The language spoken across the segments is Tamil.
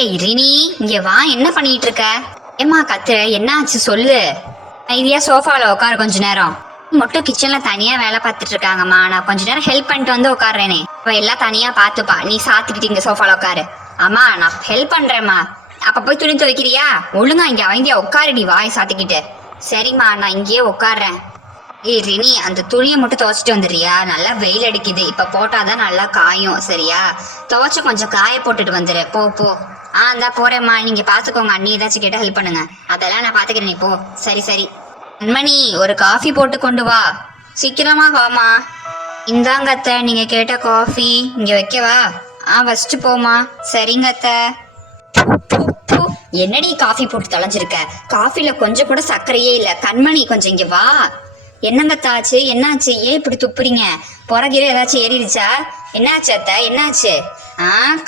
அடியே ரினி, இங்க வா. என்ன பண்ணிட்டு இருக்க? ஏமா கத்துற? என்ன ஆச்சு சொல்லு. ஐடியா சோஃபால உட்காரு கொஞ்ச நேரம். மட்டும் கிச்சன்ல தனியா வேலை பார்த்துட்டு இருக்காங்கம்மா. நான் கொஞ்ச நேரம் ஹெல்ப் பண்ணிட்டு வந்து உட்காடுறேனே. இப்ப எல்லாம் தனியா பாத்துப்பா. நீ சாத்திக்கிட்டு இங்க சோஃபால உட்காரு. ஆமா நான் ஹெல்ப் பண்றேம்மா. அப்ப போய் துணி துவைக்கிறியா? ஒழுங்கா இங்க அவங்க உட்காருடி வாய் சாத்திக்கிட்டு. சரிம்மா நான் இங்கேயே உட்காடுறேன். ஏய் ரினி, அந்த துணியை மட்டும் துவைச்சிட்டு வந்துடுறியா? நல்லா வெயில் அடிக்குது, இப்ப போட்டாதான் நல்லா காயும். சரியா? துவைச்சு கொஞ்சம் காய போட்டுட்டு வந்துரு. போ போ. இந்தா போறேம்மா. நீங்க பாத்துக்கோங்க. அண்ணி ஏதாச்சும் கேட்டா ஹெல்ப் பண்ணுங்க. அதெல்லாம் நான் பாத்துக்கிறேன். நீ போ. சரி சரி. அன்மணி, ஒரு காஃபி போட்டு கொண்டு வா. சீக்கிரமா வாமா. இந்தாங்க அத்தை, நீங்க கேட்ட காஃபி. இங்க வைக்கவா? வச்சுட்டு போமா. சரிங்க அத்தை. என்னடி காஃபி போட்டு தொலைஞ்சிருக்க? காஃபில கொஞ்சம் கூட சர்க்கரையே இல்ல. கண்மணி கொஞ்சம் இங்க வா. என்னங்கத்தாச்சு? என்னாச்சு? ஏன் இப்படி துப்புறீங்க? புறகிற ஏதாச்சும் ஏறிடுச்சா? என்னாச்சு அத்தை? என்னாச்சு?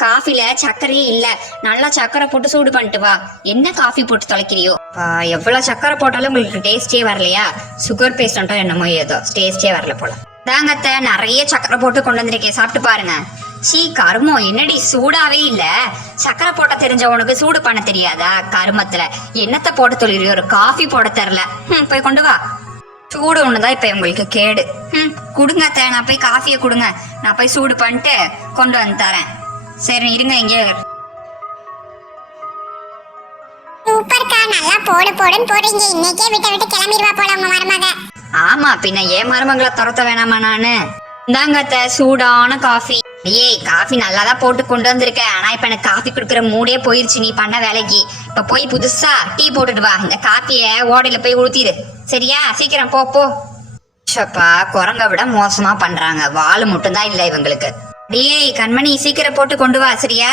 காஃபில சர்க்கரையே இல்ல. நல்லா சர்க்கரை போட்டு சூடு பண்ணிட்டு வா. என்ன காஃபி போட்டு தொலைக்கிறியோ? எவ்வளவு சர்க்கரை போட்டாலும் உங்களுக்கு டேஸ்டே வரலையா? சுகர் பேஷண்டோ என்னமோ ஏதோ டேஸ்டே வரல போல. தாங்க அத்தை, நிறைய சர்க்கரை போட்டு கொண்டு வந்திருக்கேன், சாப்பிட்டு பாருங்க. சீ கருமோ, என்னடி சூடாவே இல்ல? சக்கரை போட்ட தெரிஞ்ச உனக்கு சூடு பண்ண தெரியாதா? கருமத்துல என்னத்த போட தொழில், ஒரு காஃபி போட தெரியல. போய் கொண்டு வா. சூடு ஒண்ணுதான் இப்ப உங்களுக்கு கேடு. குடுங்க அத்தை, நான் போய் காஃபியை கொடுங்க. நான் போய் சூடு பண்ணிட்டு கொண்டு வந்து தரேன். சரி இருங்க இங்க. சூப்பர்க்கா, நல்லா போடு போடுன்னு போடுறீங்க. இன்னைக்கே விட்டு கிளம்பிடுவா போல உங்க மருமக. ஆமா, பின்ன ஏன் மருமகளை துரத்த வேணாமா நானு? இந்தாங்க அத்தை, சூடான காஃபி. ஏய் காஃபி நல்லாதான் போட்டு கொண்டு வந்திருக்க. ஆனா இப்ப எனக்கு காஃபி குடுக்கற மூடே போயிருச்சு நீ பண்ண வேலைக்கு. இப்ப போய் புதுசா டீ போட்டுட்டு வா. இந்த காப்பிய ஓடையில போய் ஊத்திரு. சரியா? சீக்கிரம் போ போ. சப்பா, குரங்க விட மோசமா பண்றாங்க. வாழு மட்டும் தான் இல்ல இவங்களுக்கு. டேய் கண்மணி, சீக்கிரம் போட்டு கொண்டு வா. சரியா?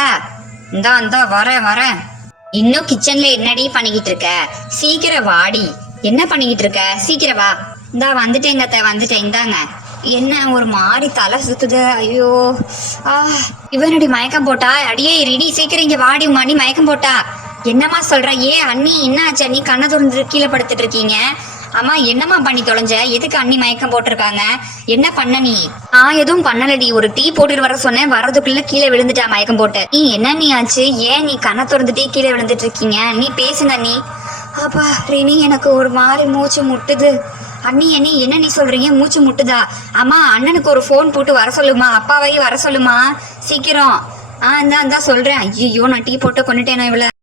இந்தா வரேன். இன்னும் கிச்சன்ல என்னடி பண்ணிக்கிட்டு இருக்க? சீக்கிரம் வாடி. என்ன பண்ணிக்கிட்டு இருக்க? சீக்கிரம் வா. இந்தா வந்துட்டேன். இந்தாங்க. என்ன ஒரு மாதிரி தலை சுத்துது. ஐயோ இவனடி மயக்கம் போட்டா? அடியே ரெடி, சீக்கிரம் இங்க வாடி. உங்க அண்ணி மயக்கம் போட்டா. என்னம்மா சொல்ற? அண்ணி என்ன ஆச்சு? அண்ணி கண்ணை திறந்து கீழே படுத்துட்டு இருக்கீங்க. அம்மா என்னம்மா பண்ணி தொலைஞ்ச? எதுக்கு அண்ணி மயக்கம் போட்டிருக்காங்க? என்ன பண்ண நீ? எதுவும் பண்ணலடி. ஒரு டீ போட்டுட்டு வர சொன்னேன், வர்றதுக்குள்ள கீழே விழுந்துட்டா மயக்கம் போட்டு. என்ன நீ ஆச்சு? ஏன் நீ கண்ணை திறந்துட்டே கீழே விழுந்துட்டு இருக்கீங்க? நீ பேசுங்க நீ. அப்பா ரினி, எனக்கு ஒரு மாதிரி மூச்சு முட்டுது. அண்ணி என்ன நீ சொல்றீங்க? மூச்சு முட்டுதா? அம்மா அண்ணனுக்கு ஒரு போன் போட்டு வர சொல்லுமா. அப்பாவையும் வர சொல்லுமா சீக்கிரம். இந்தா சொல்றேன். ஐயோ நான் டீ போட்டு கொண்டுட்டேனா இவ்வளவு.